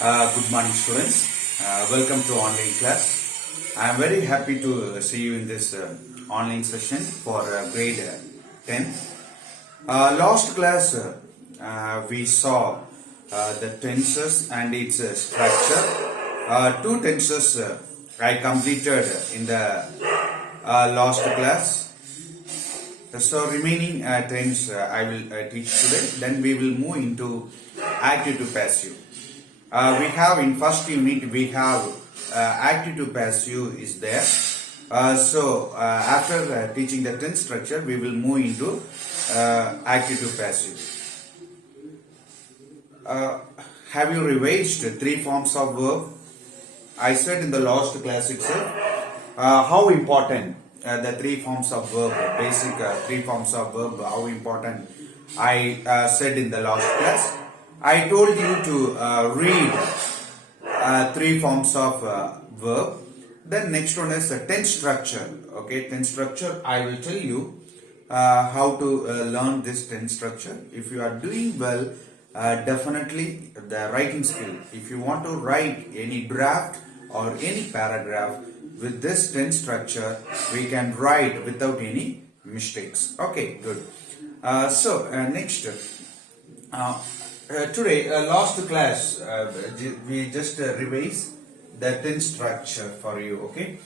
Good morning, students. Welcome to online class. I am very happy to see you in this online session for grade 10. Last class, we saw the tenses and its structure. Two tenses I completed in the last class. So remaining tense I will teach today. Then we will move into active to passive. We have in first unit we have active to passive is there. After teaching the tense structure, we will move into active to passive. Have you revised three forms of verb? I said in the last class itself how important the three forms of verb, basic three forms of verb, how important I said in the last class. I told you to read three forms of verb. Then next one is tense structure. Okay, tense structure. I will tell you how to learn this tense structure. If you are doing well, definitely the writing skill. If you want to write any draft or any paragraph with this tense structure, we can write without any mistakes. Okay, good. Next. Today, last class, we just revised the tense structure for you. Okay,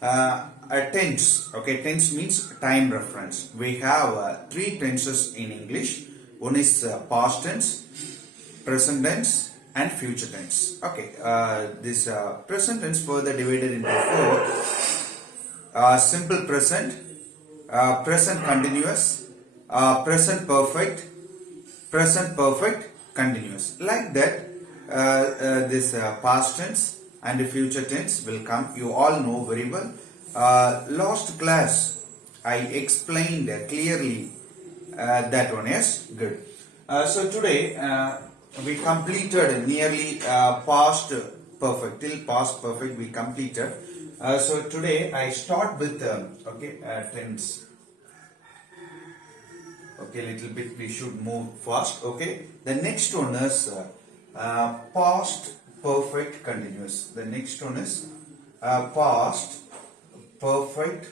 tense. Okay, tense means time reference. We have three tenses in English. One is past tense, present tense, and future tense. Okay, this present tense further divided into four: simple present, present continuous, present perfect, present perfect continuous. Like that, this past tense and the future tense will come. You all know very well. Last class I explained clearly that one. Yes, good. So today we completed nearly past perfect, till past perfect we completed. So today I start with tense. Okay, little bit we should move fast. Okay, the next one is past perfect continuous. The next one is past perfect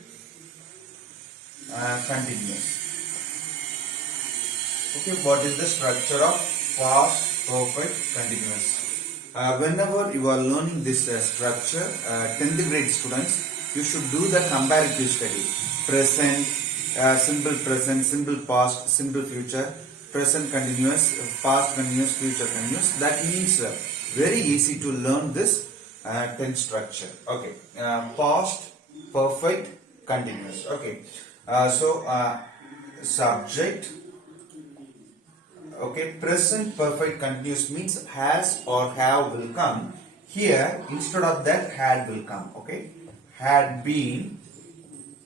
continuous. Okay, what is the structure of past perfect continuous? Whenever you are learning this structure, 10th grade students, you should do the comparative study. Present, simple present, simple past, simple future, present continuous, past continuous, future continuous. That means very easy to learn this tense structure. Okay, past perfect continuous. Okay, subject. Okay, present perfect continuous means has or have will come. Here instead of that had will come. Okay, had been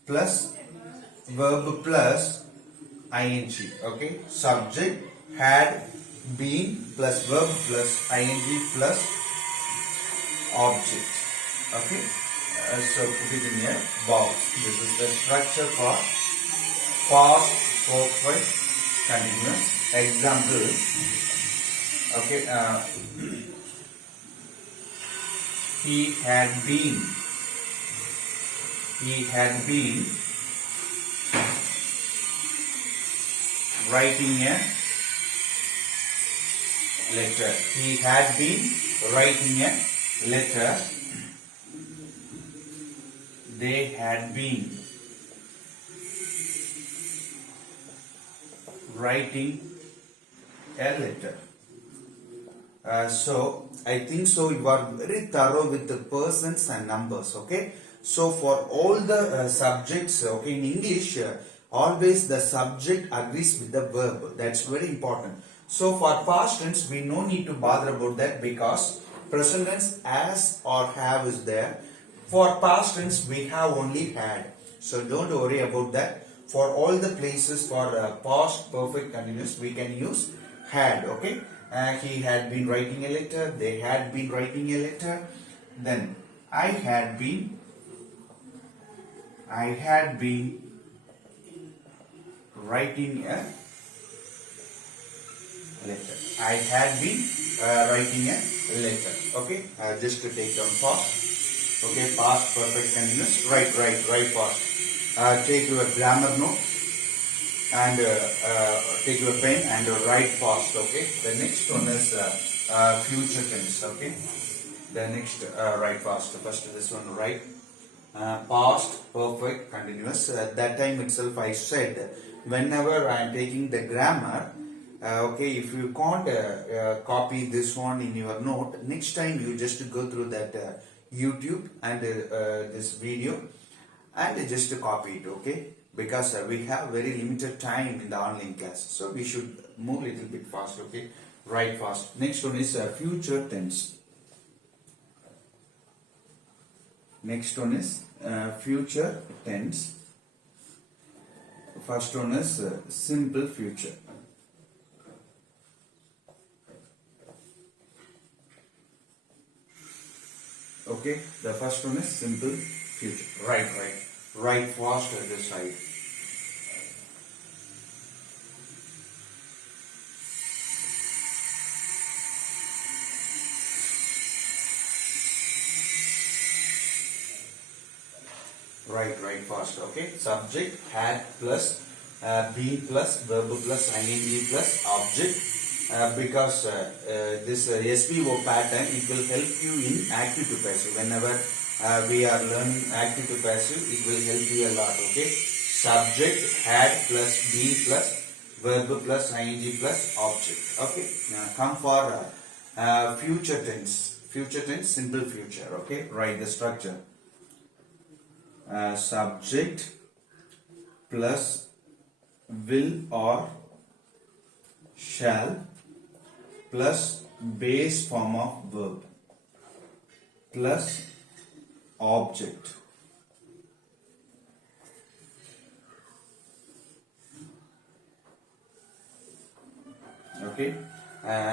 plus verb plus ing. Okay, subject had been plus verb plus ing plus object. Okay, so put it in a box. This is the structure for past perfect continuous. Example. Okay, he had been writing a letter. He had been writing a letter. They had been writing a letter. So I think so you are very thorough with the persons and numbers. Okay, so for all the subjects, okay, in English always the subject agrees with the verb. That's very important. So for past tense we no need to bother about that because present tense as or have is there. For past tense we have only had. So don't worry about that. For all the places for past perfect continuous we can use had. Okay, he had been writing a letter, they had been writing a letter. Then I had been writing a letter. I had been writing a letter. Okay, just to take down fast. Okay, past perfect continuous. Write fast. Take your grammar note and take your pen and write fast. Okay, the next one is future tense. Okay, the next write fast. First this one write past perfect continuous. That time itself I said whenever I am taking the grammar. Okay, if you can't copy this one in your note, next time you just go through that YouTube and this video and just copy it. Okay, because we have very limited time in the online class, so we should move a little bit fast. Okay, write fast. Next one is future tense. Next one is future tense. First one is simple future. Okay, the first one is simple future. Write fast at the side. Write fast. Okay, subject had plus be plus verb plus ing plus object. Because this SVO pattern, it will help you in active to passive. Whenever we are learning active to passive, it will help you a lot. Okay, subject had plus be plus verb plus ing plus object. Okay, now come for future tense. Future tense, simple future. Okay, write the structure. Subject plus will or shall plus base form of verb plus object. Okay,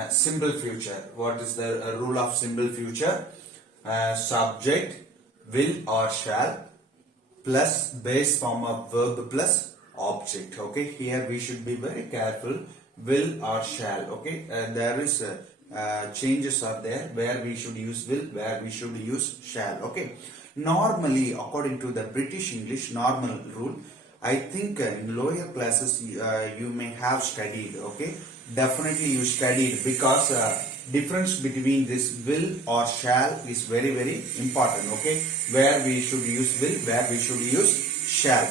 simple future. What is the rule of simple future? Subject will or shall plus base form of verb plus object. Okay, here we should be very careful. Will or shall. Okay, there is changes are there where we should use will, where we should use shall. Okay, normally according to the British English normal rule, I think in lower classes you may have studied. Okay, definitely you studied, because difference between this will or shall is very important. Okay, where we should use will, where we should use shall.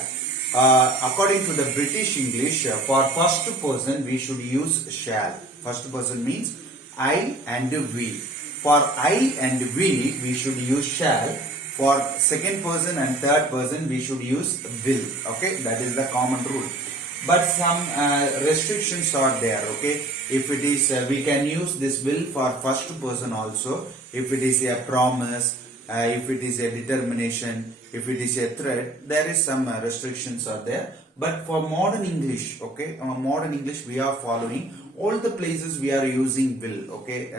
According to the British English, for first person we should use shall. First person means I and we. For I and we should use shall. For second person and third person we should use will. Okay, that is the common rule. But some restrictions are there. Okay, if it is we can use this will for first person also. If it is a promise, if it is a determination, if it is a threat, there is some restrictions are there. But for modern English, okay, modern English we are following all the places we are using will. Okay,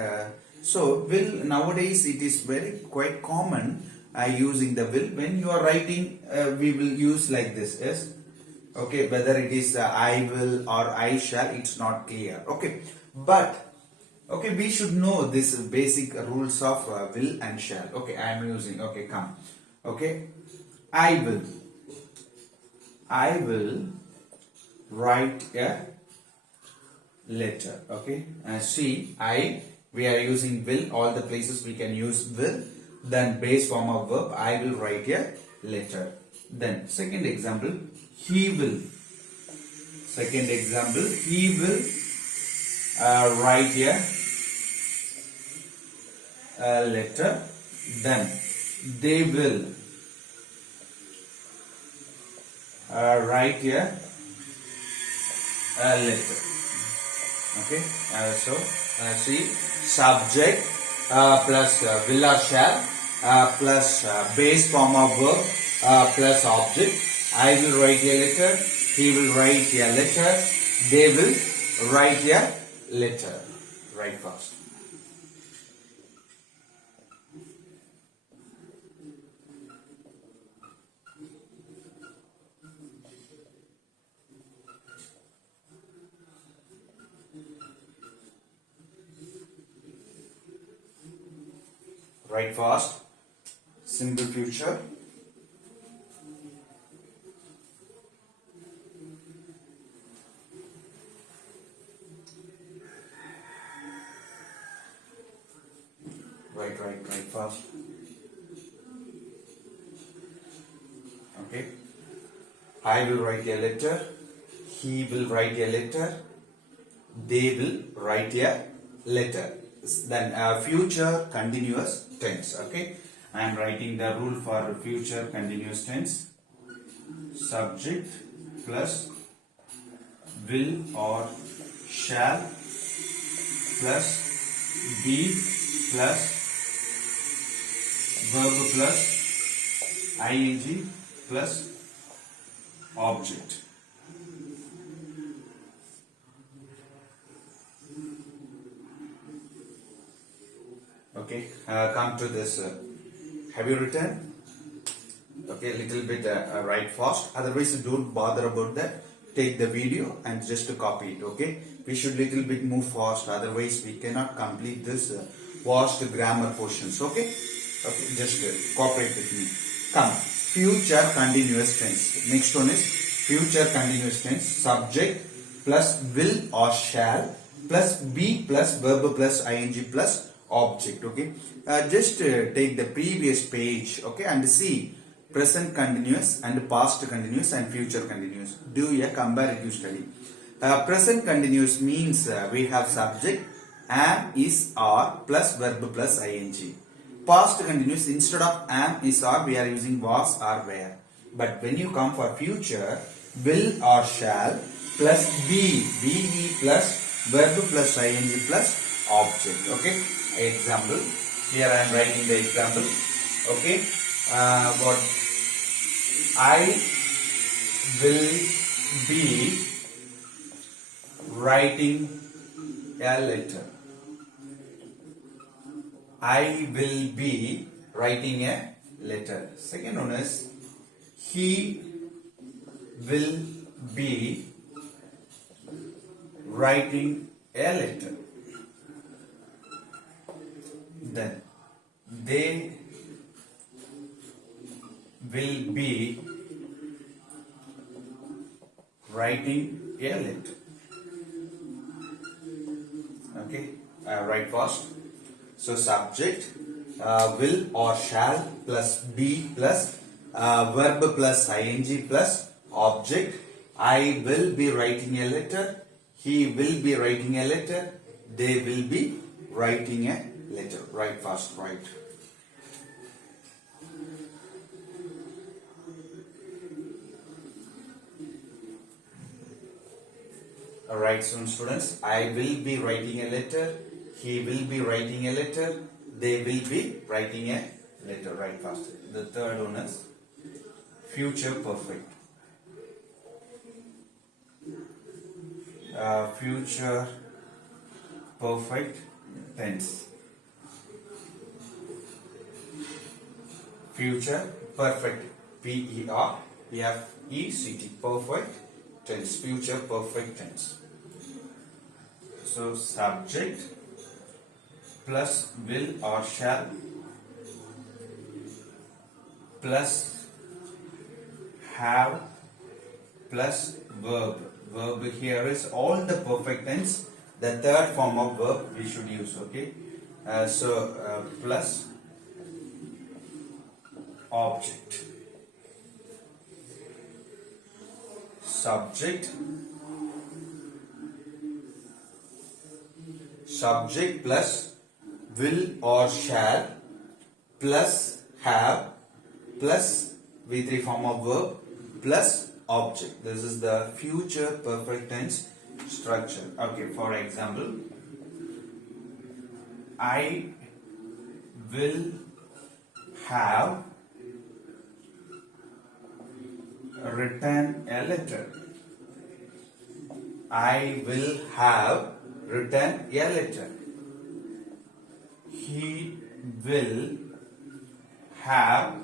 so will nowadays it is very quite common using the will. When you are writing, we will use like this. Yes. Okay, whether it is I will or I shall, it's not clear. Okay, but okay, we should know this basic rules of will and shall. Okay, I am using. Okay, come. Okay, I will write a letter. Okay, see, we are using will. All the places we can use will. Then base form of verb. I will write a letter. Then second example, he will. Second example, he will write a letter. Then they will write a letter. Okay, so see, subject plus will or shall plus base form of verb plus object. I will write a letter. He will write a letter. They will write a letter. Write fast. Write fast. Simple future. Write fast. Okay. I will write a letter. He will write a letter. They will write a letter. Then future continuous tense. Okay. I am writing the rule for future continuous tense. Subject plus will or shall plus be plus verb plus ing plus object. Okay, come to this. Have you written? Okay, little bit write fast. Otherwise, don't bother about that. Take the video and just copy it. Okay, we should little bit move fast. Otherwise, we cannot complete this vast grammar portions. Okay, okay, just cooperate with me. Come, future continuous tense. Next one is future continuous tense. Subject plus will or shall plus be plus verb plus ing plus object. Okay, just take the previous page. Okay, and see present continuous and past continuous and future continuous. Do a comparative study. Present continuous means we have subject am, is, are plus verb plus ing. Past continuous, instead of am, is, are, we are using was or were. But when you come for future, will or shall plus be plus verb plus ing plus object. Okay. Example. Here I am writing the example. Okay. What I will be writing a letter. I will be writing a letter. Second one is he will be writing a letter. Then they will be writing a letter. Okay, write fast. So subject will or shall plus be plus verb plus ing plus object. I will be writing a letter. He will be writing a letter. They will be writing a letter. Write fast. Write. Alright, soon students, I will be writing a letter. He will be writing a letter. They will be writing a letter. Write fast. The third one is future perfect. Future perfect tense. Future perfect. P-E-R-F-E-C-T. Perfect tense. Future perfect tense. So subject plus will or shall plus have plus verb. Verb here is all the perfect tense. The third form of verb we should use. Okay. Plus object. Subject plus will or shall plus have plus V3 form of verb plus object. This is the future perfect tense structure. Okay, for example, I will have written a letter. I will have written a letter. He will have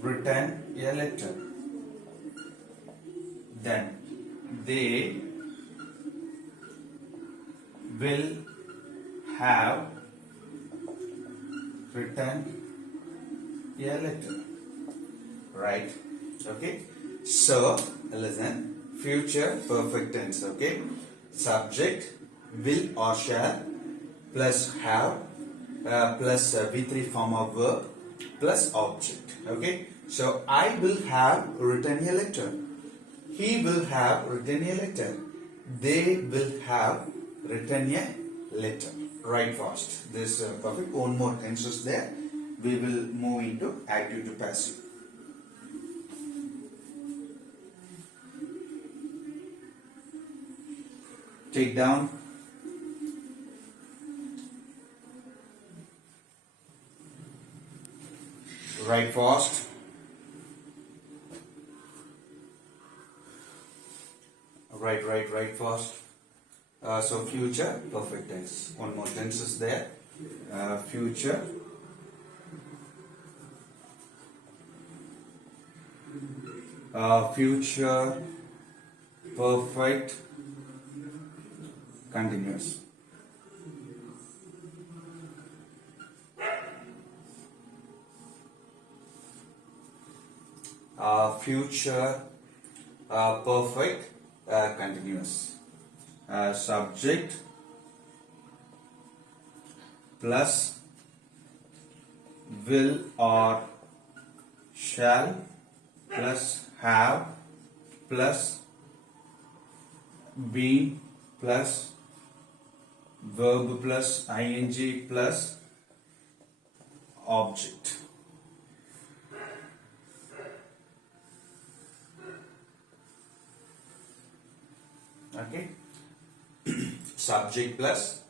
written a letter. Then they will have written a letter, right? Okay, so listen, future perfect tense, okay? Subject will or shall plus have plus V3 form of verb plus object, okay? So I will have written a letter, he will have written a letter, they will have written a letter. Right, fast. This perfect. One more tense is there. We will move into active to passive. Take down. Right, fast. Right, fast. So future perfect tense. One more tense is there. Future future perfect continuous. Future perfect continuous. Subject plus will or shall plus have plus be plus verb plus ing plus object. Okay. Subject plus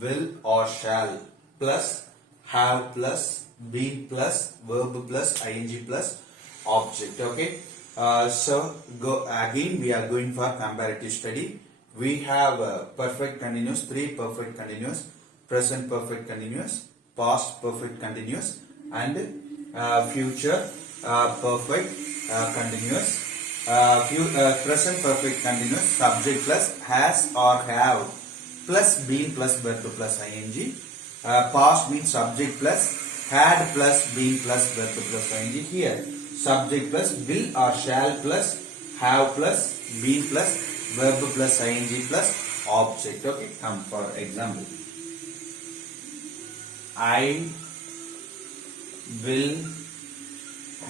will or shall plus have plus be plus verb plus ing plus object. Okay. So go again. We are going for comparative study. We have perfect continuous, 3 perfect continuous, present perfect continuous, past perfect continuous, and future perfect continuous. Present perfect continuous, subject plus has or have plus been plus verb plus ing. Past means subject plus had plus been plus verb plus ing. Here subject plus will or shall plus have plus been plus verb plus ing plus object. Okay, come for example. I will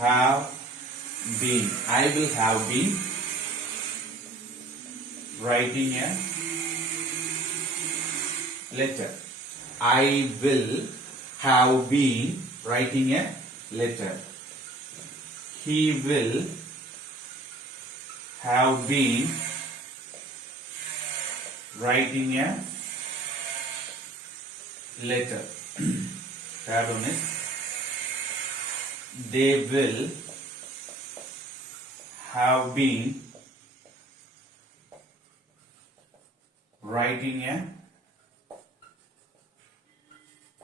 have been. I will have been writing a letter. I will have been writing a letter. He will have been writing a letter. Third one is they will have been writing a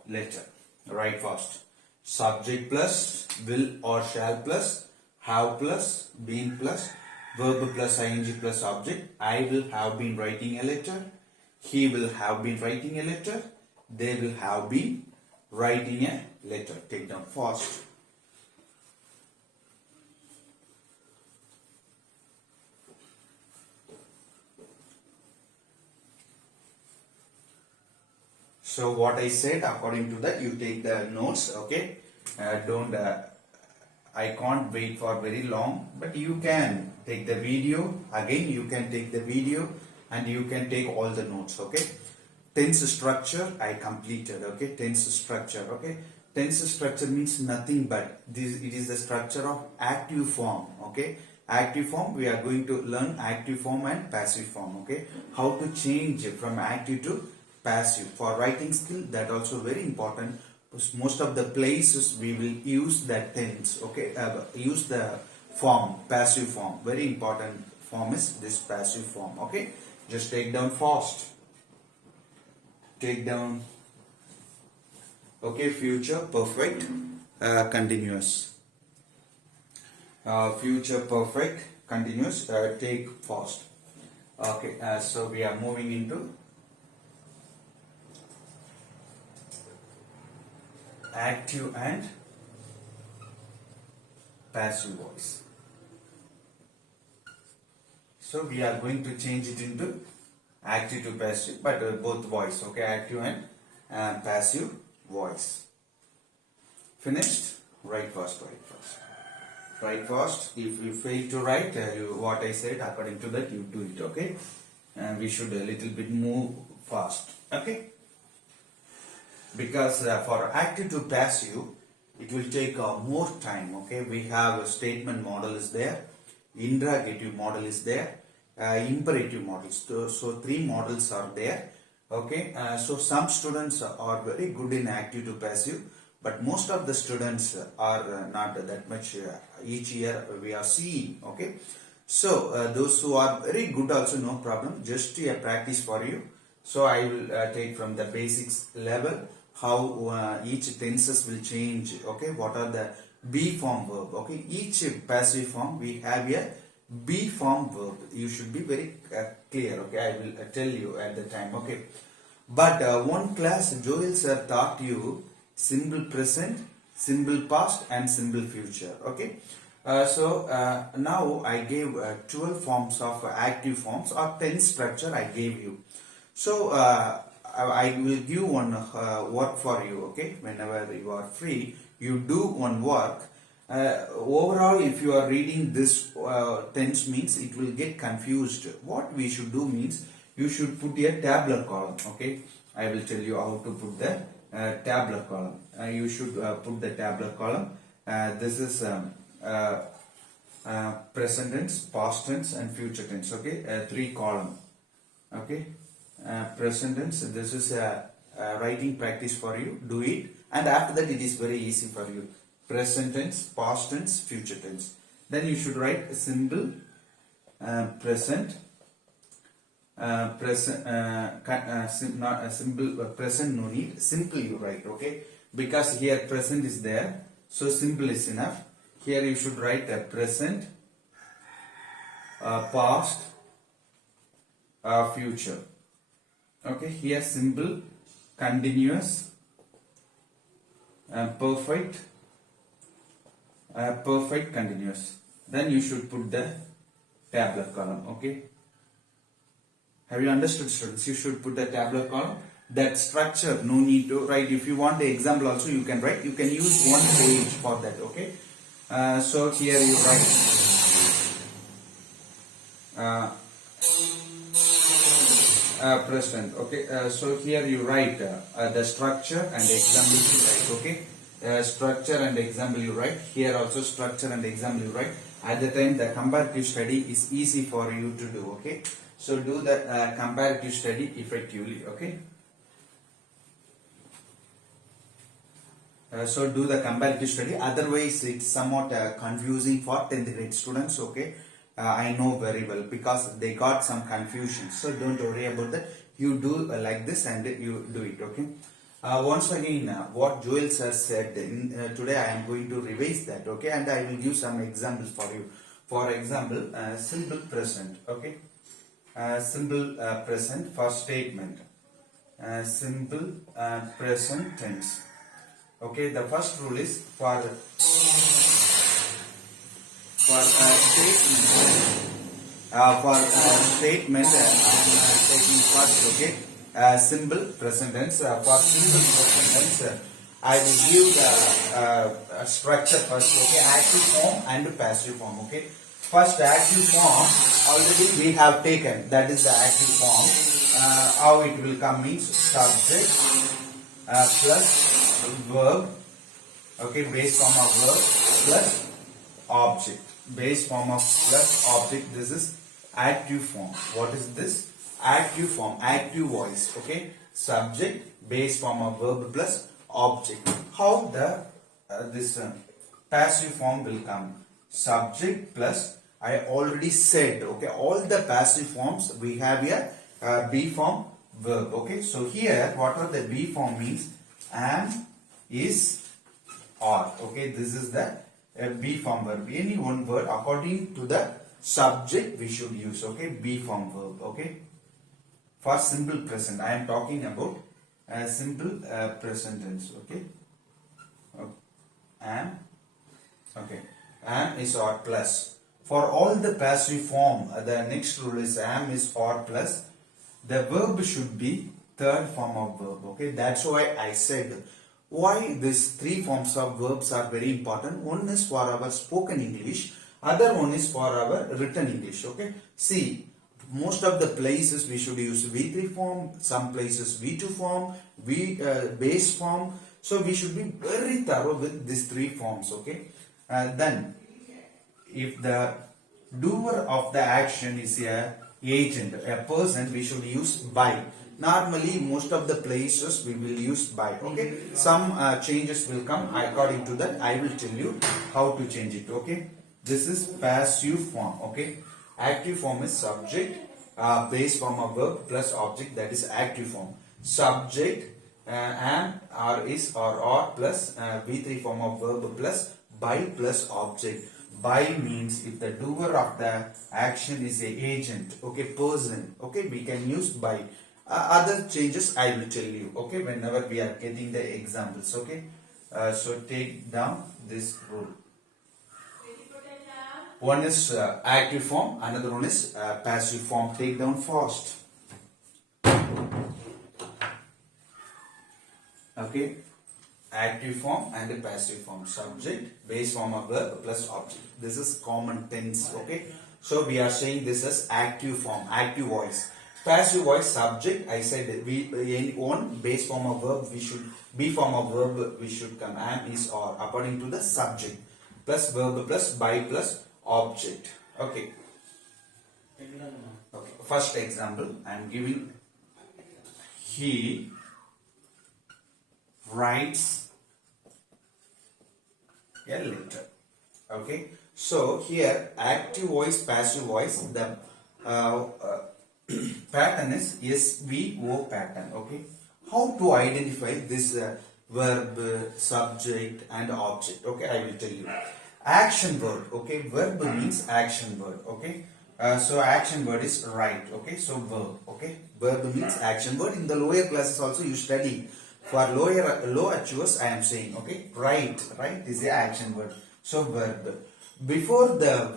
letter. Write fast. Subject plus will or shall plus have plus been plus verb plus ing plus object. I will have been writing a letter. He will have been writing a letter. They will have been writing a letter. Take down fast. So what I said, according to that, you take the notes. Okay, don't. I can't wait for very long, but you can take the video again. You can take the video and you can take all the notes. Okay. Tense structure I completed. Okay. Tense structure. Okay. Tense structure means nothing but this. It is the structure of active form. Okay. Active form, we are going to learn active form and passive form. Okay. How to change from active to passive. For writing skill, that also very important. Most of the places we will use that tense. Okay. Use the form, passive form. Very important form is this passive form. Okay. Just take down fast. Take down. Okay. Future perfect continuous. Future perfect continuous. Take fast. Okay. So we are moving into active and passive voice. So we are going to change it into active to passive, but both voice, okay, active and passive voice. Finished? Write fast, write fast. Write fast. If you fail to write what I said, according to that you do it, okay? And we should a little bit move fast, okay? Because for active to passive, it will take more time, okay? We have a statement model is there, interrogative model is there, imperative models. So three models are there, okay? So some students are very good in active to passive, but most of the students are not that much. Each year we are seeing, okay? So those who are very good also, no problem, just a practice for you. So I will take from the basics level how each tenses will change, okay? What are the be form verb, okay? Each passive form we have a be form verb. You should be very clear, okay? I will tell you at the time, okay? But one class Joel sir taught you simple present, simple past and simple future, okay? So now I gave 12 forms of active forms or tense structure I gave you. So I will give one work for you, okay? Whenever you are free, you do one work. Overall, if you are reading this tense means it will get confused. What we should do means you should put a tabular column, okay? I will tell you how to put the tabular column. You should put the tabular column. This is present tense, past tense and future tense, okay? Three column, okay? Present tense, this is a writing practice for you, do it, and after that it is very easy for you. Present tense, past tense, future tense. Then you should write simple present, not simple present, no need, simple you write, okay? Because here present is there, so simple is enough. Here you should write a present, past, future. Okay, here simple, continuous, perfect, perfect continuous. Then you should put the tabular column, okay? Have you understood, students? You should put the tabular column. That structure, no need to write. If you want the example also, you can write. You can use one page for that, okay? So here you write present, okay? So here you write the structure and example you write, okay? Structure and example you write. Here also structure and example you write. At the time the comparative study is easy for you to do, okay? So do the comparative study effectively, okay? So do the comparative study, otherwise it's somewhat confusing for 10th grade students, okay? I know very well because they got some confusion, so don't worry about that. You do like this and you do it, okay? Once again, what Joel sir said, today I am going to revise that, okay? And I will give some examples for you. For example, simple present, okay? Simple present for statement, simple present tense. Okay, the first rule is for statement, I'm taking first, okay, simple present tense. For simple present tense, I will give the structure first, okay, active form and passive form, okay. First active form already we have taken, that is the active form. How it will come means subject plus verb, okay, base form of verb plus object, base form of plus object. This is active form. What is this? Active form, active voice, okay? Subject, base form of verb plus object. How the this passive form will come? Subject plus, I already said, okay, all the passive forms we have here be form verb, okay? So here what are the be form means? Am, is, are, okay? This is the be form verb. Any one word according to the subject we should use, okay? Be form verb, okay? For simple present, I am talking about simple present tense, okay? am. Okay, am is or plus. For all the passive form, the next rule is am is or plus. The verb should be third form of verb. Okay, that's why I said why these three forms of verbs are very important. One is for our spoken English, other one is for our written English. Okay, see, most of the places we should use V3 form, some places V2 form, base form. So we should be very thorough with these three forms. Okay, then if the doer of the action is a agent, a person, we should use by. Normally most of the places we will use by. Okay, some changes will come. According to that I will tell you how to change it. Okay, this is passive form. Okay, active form is subject, base form of verb plus object, that is active form. Subject am or is or plus V3 form of verb plus by plus object. By means if the doer of the action is a agent, okay, person, okay, we can use by. Other changes I will tell you, okay, whenever we are getting the examples. Okay, so take down this rule. One is active form, another one is passive form. Take down fast. Okay, active form and a passive form. Subject, base form of verb plus object. This is common tense. Okay, so we are saying this as active form, active voice. Passive voice, subject, I said we in one base form of verb we should, be form of verb we should come, am is or according to the subject plus verb plus by plus object. Okay, okay, first example I am giving. He writes a letter. Okay, so here active voice, passive voice, the pattern is SVO pattern. Okay, how to identify this verb, subject and object? Okay, I will tell you. Action word. Okay, verb means action word. Okay, so action word is write. Okay, so verb. Okay, verb means action word. In the lower classes also you study. For low achievers I am saying. Okay, write is the action word. So verb. Before the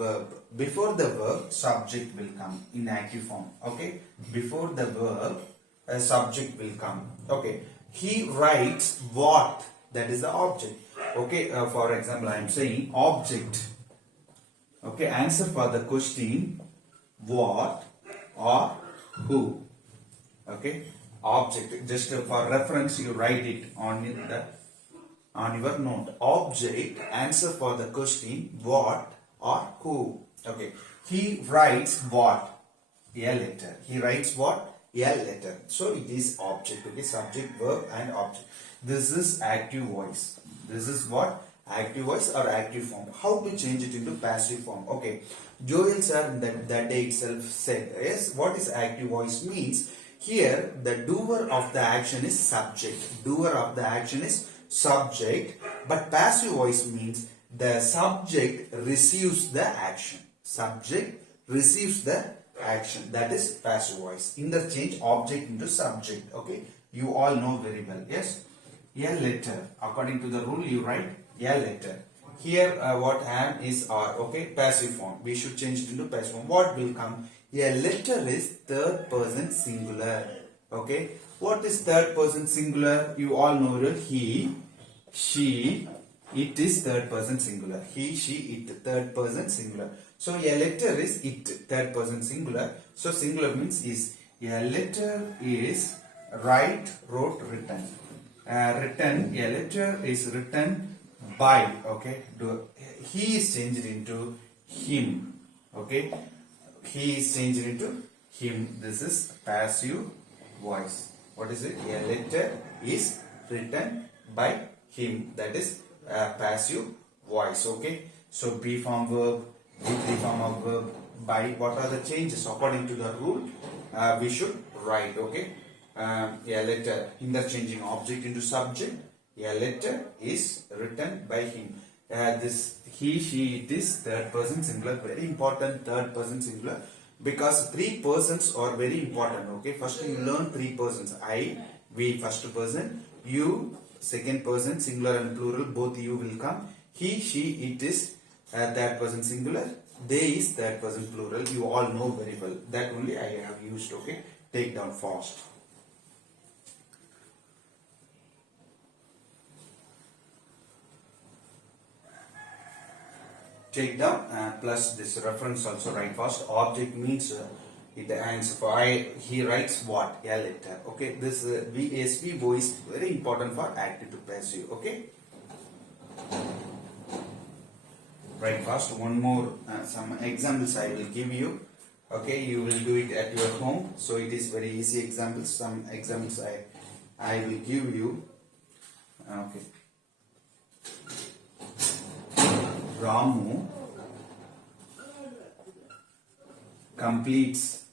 verb subject will come in active form. Okay, before the verb a subject will come. Okay, he writes what, that is the object. Okay, for example I am saying object. Okay, answer for the question what or who. Okay, object, just for reference you write it on your note. Object, answer for the question what or who. Okay, he writes what, a letter. He writes what, a letter. So it is object. Okay, subject, verb and object. This is active voice. This is what, active voice or active form. How to change it into passive form? Okay, Joel sir that day itself said, yes, what is active voice means? Here the doer of the action is subject. Doer of the action is subject, but passive voice means the subject receives the action. Subject receives the action. That is passive voice. Interchange object into subject. Okay, you all know very well. Yes, a letter. According to the rule, you write a letter. Here, what am is are. Okay, passive form. We should change it into passive form. What will come? A letter is third person singular. Okay, what is third person singular? You all know it. He, she, it is third person singular. He, she, it, third person singular. So a letter is it, third person singular. So singular means is. A letter is write, wrote, written. Written, a letter is written by. Okay, he is changed into him. Okay, he is changed into him. This is passive voice. What is it? A letter is written by him. That is passive voice. Okay, so be form verb, V3 form of verb, by. What are the changes according to the rule? We should write. Okay, a letter, interchanging object into subject. A letter is written by him. This he, she, it is third person singular. Very important, third person singular, because three persons are very important. Okay, first you learn three persons. I, we, first person. You, second person singular and plural, both you will come. He, she, it is third person singular, they is third person plural. You all know very well. That only I have used. Okay, take down fast. Take down plus this reference also write fast. Object means it answer for he writes what, a letter. Okay, this VSV is very important for active to passive. Okay, write fast. One more some examples I will give you. Okay, you will do it at your home, so it is very easy examples. Some examples I will give you. Okay, Ramu completes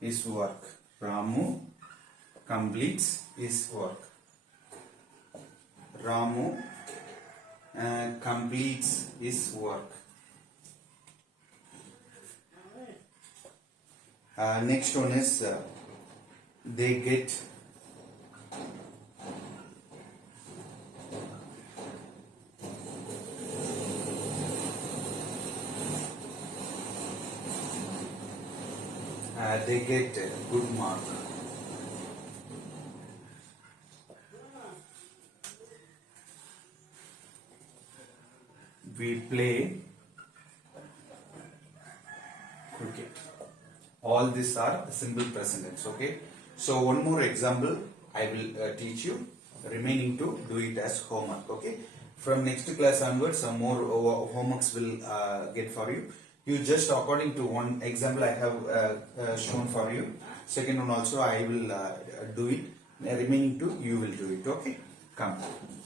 his work. Ramu completes his work. Ramu completes his work. Next one is they get a good mark. We play cricket. All these are simple present tense. Okay. So one more example I will teach you. Remaining to do it as homework. Okay. From next class onwards, some more homeworks will get for you. You just according to one example I have shown for you. Second one also I will do it. Remaining two you will do it. Okay. Come.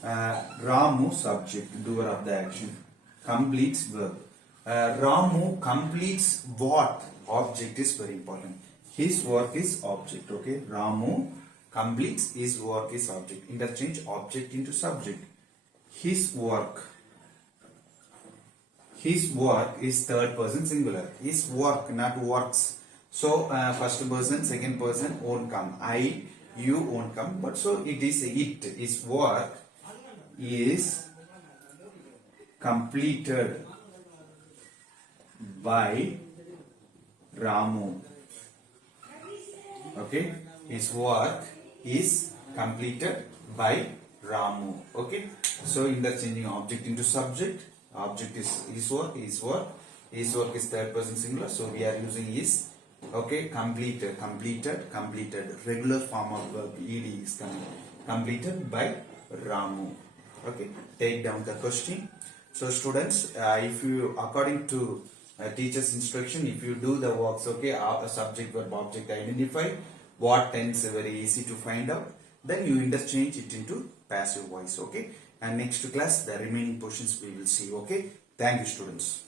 Ramu subject, doer of the action. Completes verb. Ramu completes what? Object is very important. His work is object. Okay. Ramu completes his work is object. Interchange object into subject. His work. His work is third person singular. His work, not works. So first person, second person won't come. I, you won't come. But so it is it. His work is completed by Ramu. Okay. His work is completed by Ramu. Okay. So interchanging object into subject. Object is his work, his work. His work is third person singular, so we are using his. Okay, completed, completed, completed. Regular form of verb, ed is coming. Completed by Ramu. Okay, take down the question. So students, if you, according to teacher's instruction, if you do the works, okay, subject, verb, object, identify what tense, very easy to find out. Then you interchange it into passive voice. Okay. And next class, the remaining portions we will see. Okay. Thank you, students.